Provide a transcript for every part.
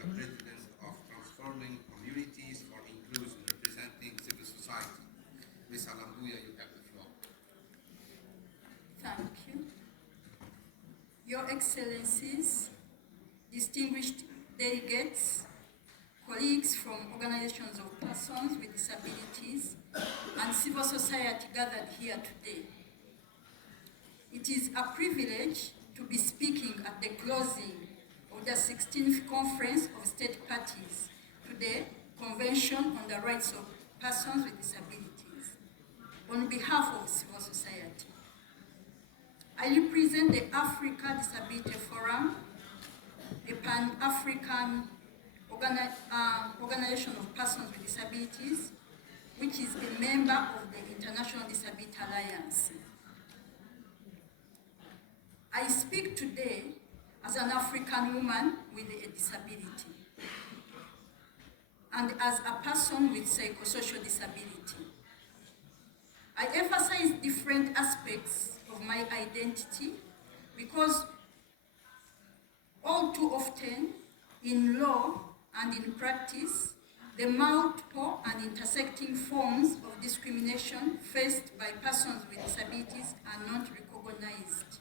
Alambuya, President of Transforming Communities for Inclusion, representing civil society. Ms. Alambuya, you have the floor. Thank you. Your Excellencies, distinguished delegates, colleagues from organizations of persons with disabilities, and civil society gathered here today. It is a privilege to be speaking at the closing of the 16th Conference of State Parties to the Convention on the Rights of Persons with Disabilities on behalf of civil society. I represent the Africa Disability Forum, a Pan-African organization of persons with disabilities, which is a member of the International Disability Alliance. I speak today as an African woman with a disability and as a person with psychosocial disability. I emphasize different aspects of my identity because all too often in law and in practice, the multiple and intersecting forms of discrimination faced by persons with disabilities are not recognized,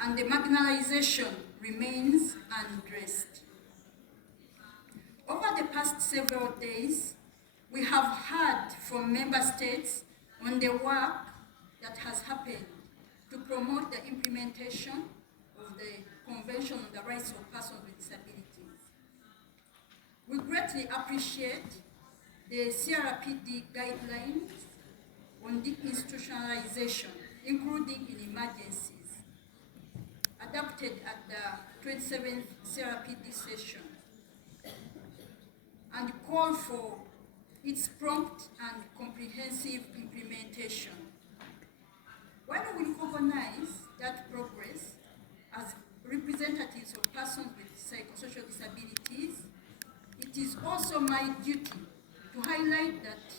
and the marginalization remains unaddressed. Over the past several days, we have heard from member states on the work that has happened to promote the implementation of the Convention on the Rights of Persons with Disabilities. We greatly appreciate the CRPD guidelines on deinstitutionalization, including in emergencies, adopted at the 27th CRPD session, and call for its prompt and comprehensive implementation. While we recognize that progress as representatives of persons with psychosocial disabilities, it is also my duty to highlight that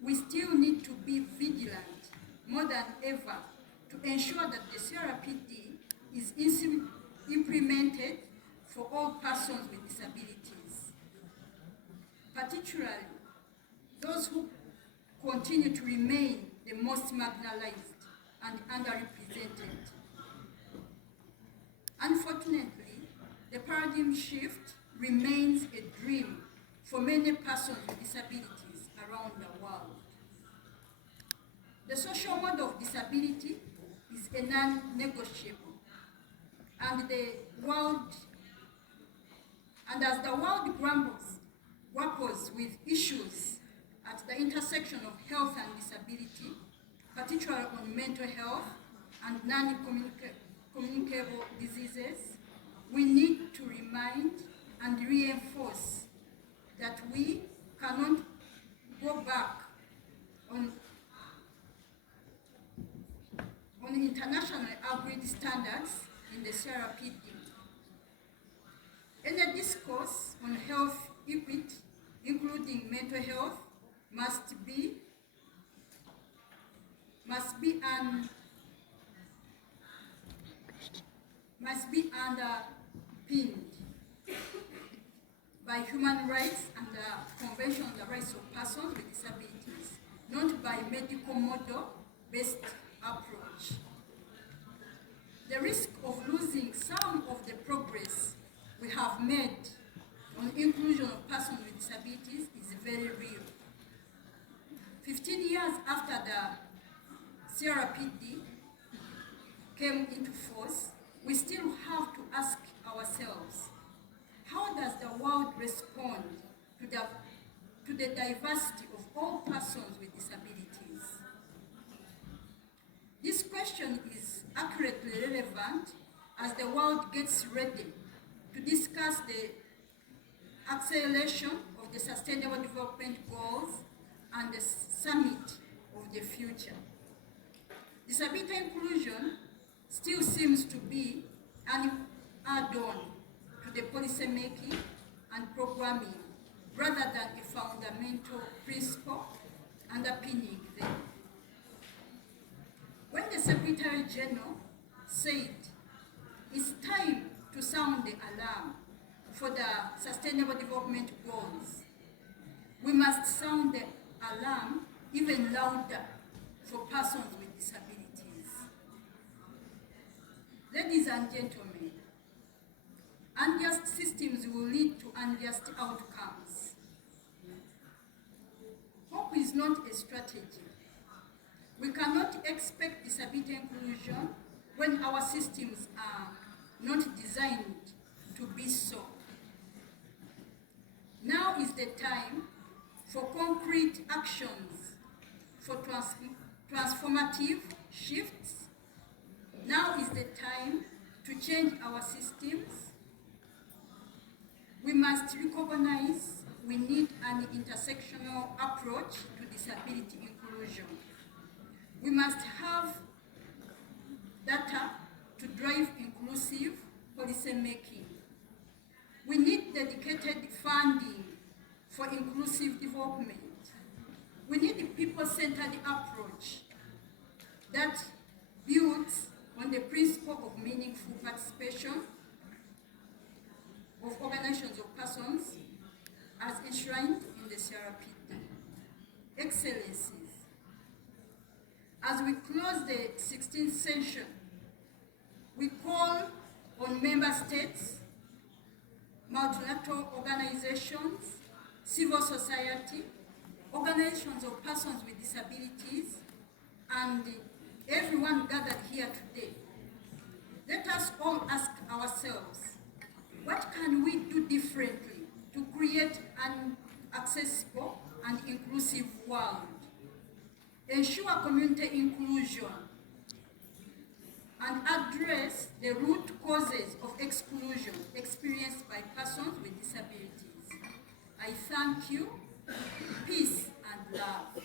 we still need to be vigilant more than ever to ensure that the CRPD is implemented for all persons with disabilities, particularly those who continue to remain the most marginalized and underrepresented. Unfortunately, the paradigm shift remains a dream for many persons with disabilities around the world. The social mode of disability is a non-negotiable, and as the world grapples with issues at the intersection of health and disability, particularly on mental health and non-communicable diseases, we need to remind and reinforce that we cannot go back on internationally agreed standards in the CRPD. Any discourse on health equity, including mental health, must be underpinned by human rights and the Convention on the Rights of Persons with Disabilities, not by medical model-based approach. The risk of losing some of the progress we have made on inclusion of persons with disabilities is very real. 15 years after the CRPD came into force, we still have to ask ourselves, how does the world respond to the diversity of all persons with disabilities? This question is accurately relevant as the world gets ready to discuss the acceleration of the Sustainable Development Goals and the Summit of the Future. Disability inclusion still seems to be an add-on to the policy making and programming rather than a fundamental principle underpinning them. When the Secretary General said it's time to sound the alarm for the Sustainable Development Goals. We must sound the alarm even louder for persons with disabilities. Ladies and gentlemen, unjust systems will lead to unjust outcomes. Hope is not a strategy. We cannot expect disability inclusion when our systems are not designed to be so. Now is the time for concrete actions, for transformative shifts. Now is the time to change our systems. We must recognize we need an intersectional approach to disability inclusion. We must have data to drive inclusive policy making. We need dedicated funding for inclusive development. We need a people-centered approach that builds on the principle of meaningful participation of organizations of persons as enshrined in the CRPD. Excellencies, as we close the 16th session, we call on member states, multilateral organizations, civil society, organizations of persons with disabilities, and everyone gathered here today. Let us all ask ourselves, what can we do differently to create an accessible and inclusive world? Ensure community inclusion and address the root causes of exclusion experienced by persons with disabilities. I thank you. Peace and love.